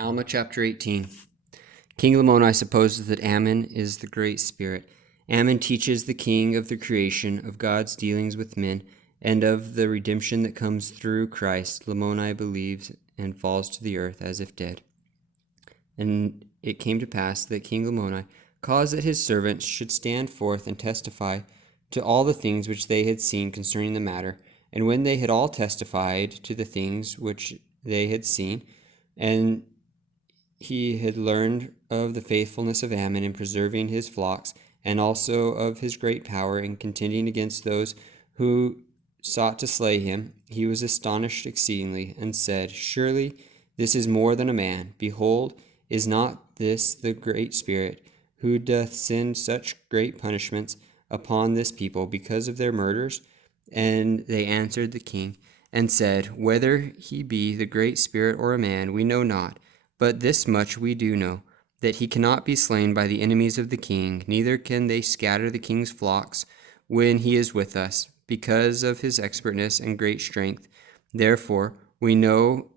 Alma chapter 18. King Lamoni supposes that Ammon is the Great Spirit. Ammon teaches the king of the creation, of God's dealings with men, and of the redemption that comes through Christ. Lamoni believes and falls to the earth as if dead. And it came to pass that King Lamoni caused that his servants should stand forth and testify to all the things which they had seen concerning the matter. And when they had all testified to the things which they had seen, and he had learned of the faithfulness of Ammon in preserving his flocks, and also of his great power in contending against those who sought to slay him, he was astonished exceedingly, and said, Surely this is more than a man. Behold, is not this the Great Spirit, who doth send such great punishments upon this people because of their murders? And they answered the king, and said, Whether he be the Great Spirit or a man, we know not. But this much we do know, that he cannot be slain by the enemies of the king, neither can they scatter the king's flocks when he is with us, because of his expertness and great strength. Therefore, we know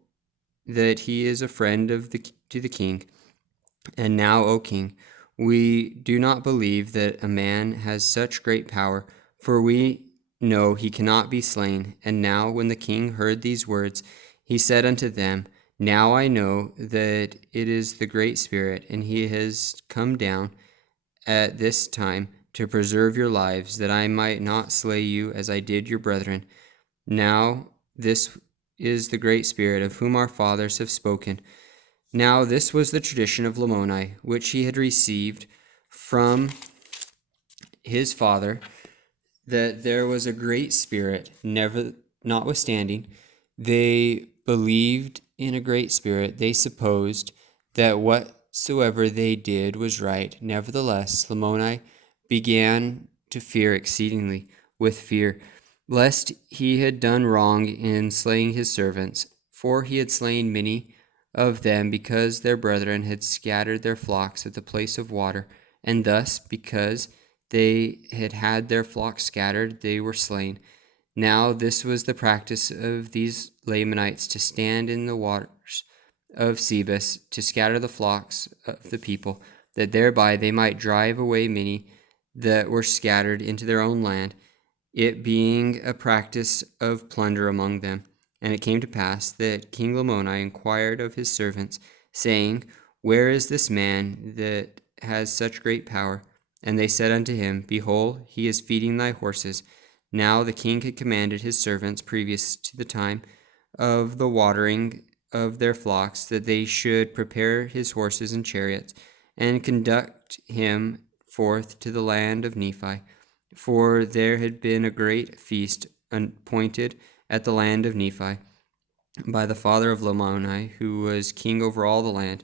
that he is a friend to the king. And now, O king, we do not believe that a man has such great power, for we know he cannot be slain. And now, when the king heard these words, he said unto them, Now I know that it is the Great Spirit, and he has come down at this time to preserve your lives, that I might not slay you as I did your brethren. Now this is the Great Spirit of whom our fathers have spoken. Now this was the tradition of Lamoni, which he had received from his father, that there was a Great Spirit. Notwithstanding, they believed in a Great Spirit. They supposed that whatsoever they did was right. Nevertheless, Lamoni began to fear exceedingly with fear, lest he had done wrong in slaying his servants. For he had slain many of them, because their brethren had scattered their flocks at the place of water, and thus, because they had had their flocks scattered, they were slain. Now this was the practice of these Lamanites, to stand in the waters of Sebus, to scatter the flocks of the people, that thereby they might drive away many that were scattered into their own land, it being a practice of plunder among them. And it came to pass that King Lamoni inquired of his servants, saying, Where is this man that has such great power? And they said unto him, Behold, he is feeding thy horses. Now the king had commanded his servants previous to the time of the watering of their flocks, that they should prepare his horses and chariots, and conduct him forth to the land of Nephi. For there had been a great feast appointed at the land of Nephi by the father of Lamoni, who was king over all the land.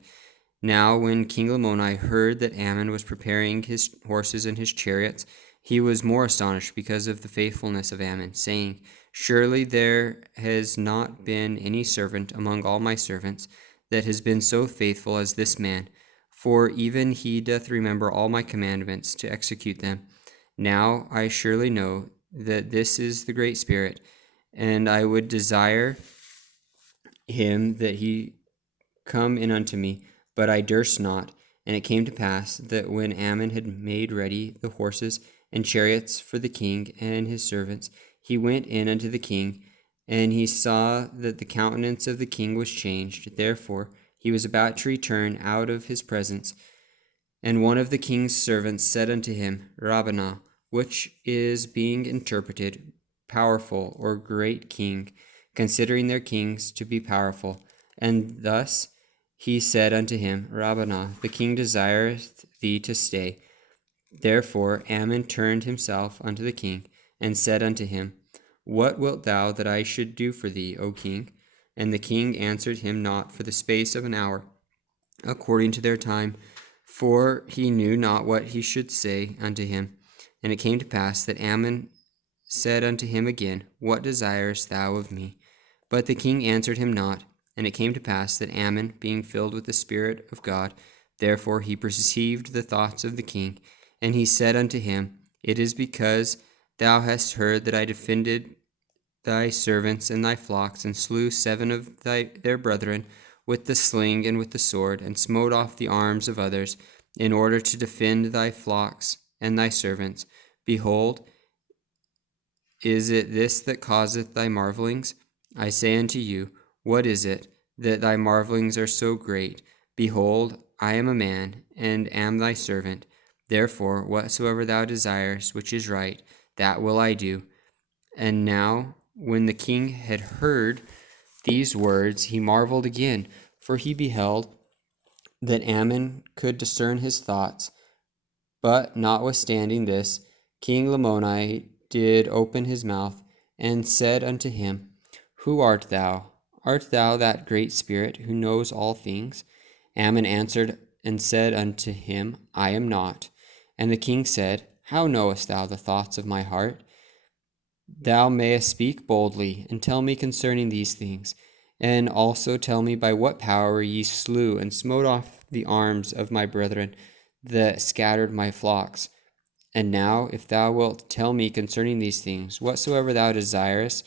Now when King Lamoni heard that Ammon was preparing his horses and his chariots, he was more astonished because of the faithfulness of Ammon, saying, Surely there has not been any servant among all my servants that has been so faithful as this man, for even he doth remember all my commandments to execute them. Now I surely know that this is the Great Spirit, and I would desire him that he come in unto me, but I durst not. And it came to pass that when Ammon had made ready the horses and chariots for the king and his servants, he went in unto the king, and he saw that the countenance of the king was changed. Therefore he was about to return out of his presence. And one of the king's servants said unto him, Rabbana, which is being interpreted, powerful or great king, considering their kings to be powerful. And thus he said unto him, Rabbana, the king desireth thee to stay. Therefore Ammon turned himself unto the king, and said unto him, What wilt thou that I should do for thee, O king? And the king answered him not for the space of an hour, according to their time, for he knew not what he should say unto him. And it came to pass that Ammon said unto him again, What desirest thou of me? But the king answered him not. And it came to pass that Ammon, being filled with the Spirit of God, therefore he perceived the thoughts of the king, and he said unto him, It is because thou hast heard that I defended thy servants and thy flocks, and slew 7 of their brethren, with the sling and with the sword, and smote off the arms of others, in order to defend thy flocks and thy servants. Behold, is it this that causeth thy marvelings? I say unto you, what is it, that thy marvelings are so great? Behold, I am a man, and am thy servant. Therefore, whatsoever thou desirest, which is right, that will I do. And now, when the king had heard these words, he marveled again, for he beheld that Ammon could discern his thoughts. But notwithstanding this, King Lamoni did open his mouth, and said unto him, Who art thou? Art thou that great spirit, who knows all things? Ammon answered and said unto him, I am not. And the king said, How knowest thou the thoughts of my heart? Thou mayest speak boldly, and tell me concerning these things, and also tell me by what power ye slew and smote off the arms of my brethren that scattered my flocks. And now, if thou wilt tell me concerning these things, whatsoever thou desirest,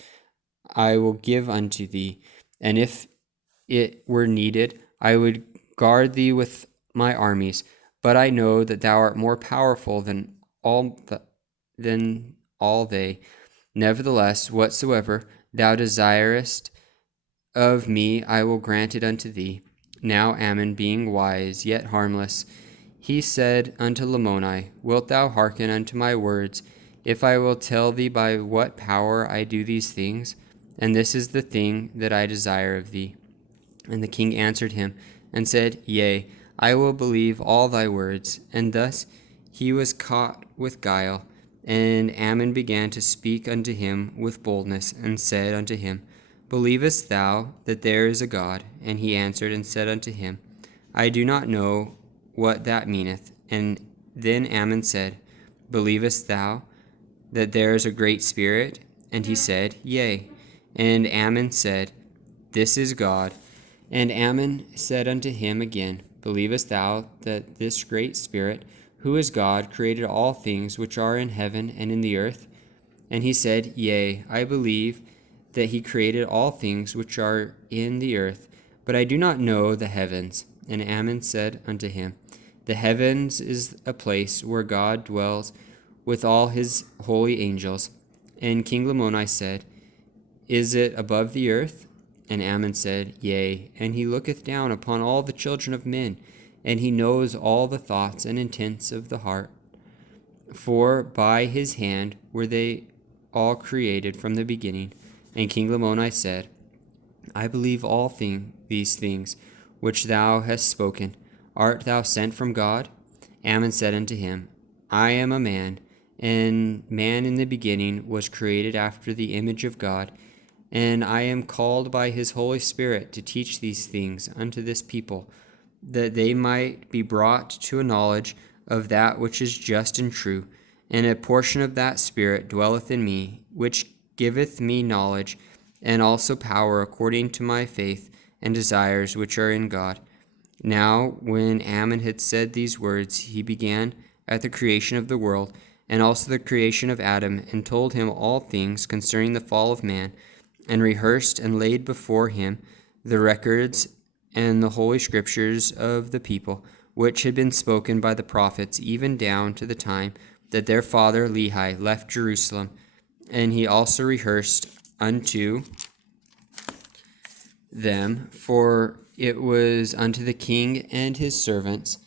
I will give unto thee. And if it were needed, I would guard thee with my armies. But I know that thou art more powerful than all they. Nevertheless, whatsoever thou desirest of me, I will grant it unto thee. Now Ammon, being wise, yet harmless, he said unto Lamoni, Wilt thou hearken unto my words, if I will tell thee by what power I do these things? And this is the thing that I desire of thee. And the king answered him, and said, Yea, I will believe all thy words. And thus he was caught with guile. And Ammon began to speak unto him with boldness, and said unto him, Believest thou that there is a God? And he answered and said unto him, I do not know what that meaneth. And then Ammon said, Believest thou that there is a great spirit? And he said, Yea. And Ammon said, This is God. And Ammon said unto him again, Believest thou that this great spirit, who is God, created all things which are in heaven and in the earth? And he said, Yea, I believe that he created all things which are in the earth, but I do not know the heavens. And Ammon said unto him, The heavens is a place where God dwells with all his holy angels. And King Lamoni said, Is it above the earth? And Ammon said, Yea, and he looketh down upon all the children of men, and he knows all the thoughts and intents of the heart. For by his hand were they all created from the beginning. And King Lamoni said, I believe all these things which thou hast spoken. Art thou sent from God? Ammon said unto him, I am a man, and man in the beginning was created after the image of God. And I am called by his Holy Spirit to teach these things unto this people, that they might be brought to a knowledge of that which is just and true. And a portion of that Spirit dwelleth in me, which giveth me knowledge, and also power according to my faith and desires which are in God. Now, when Ammon had said these words, he began at the creation of the world, and also the creation of Adam, and told him all things concerning the fall of man, and rehearsed and laid before him the records and the holy scriptures of the people, which had been spoken by the prophets, even down to the time that their father Lehi left Jerusalem. And he also rehearsed unto them, for it was unto the king and his servants,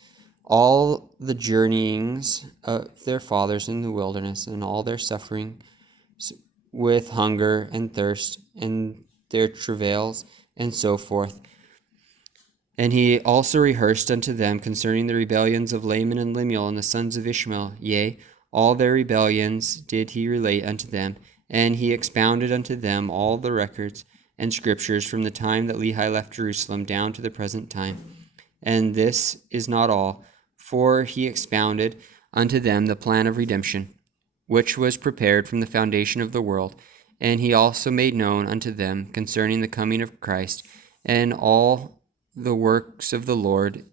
all the journeyings of their fathers in the wilderness, and all their suffering with hunger and thirst, and their travails, and so forth. And he also rehearsed unto them concerning the rebellions of Laman and Lemuel and the sons of Ishmael. Yea, all their rebellions did he relate unto them, and he expounded unto them all the records and scriptures from the time that Lehi left Jerusalem down to the present time. And this is not all, for he expounded unto them the plan of redemption, which was prepared from the foundation of the world. And he also made known unto them concerning the coming of Christ, and all the works of the Lord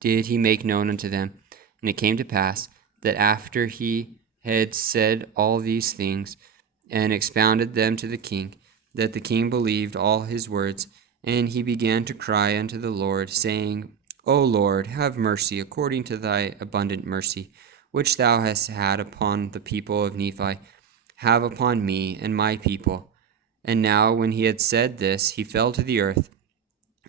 did he make known unto them. And it came to pass that after he had said all these things, and expounded them to the king, that the king believed all his words, And he began to cry unto the Lord, saying, O Lord, have mercy according to thy abundant mercy, which thou hast had upon the people of Nephi. Have upon me and my people. And now when he had said this, he fell to the earth,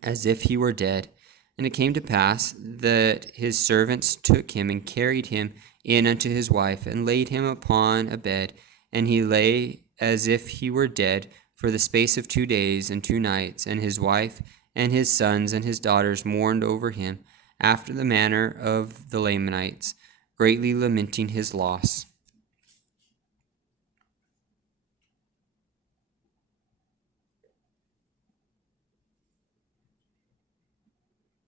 as if he were dead. And it came to pass that his servants took him and carried him in unto his wife, and laid him upon a bed. And he lay as if he were dead for the space of 2 days and 2 nights. And his wife and his sons and his daughters mourned over him, after the manner of the Lamanites, greatly lamenting his loss.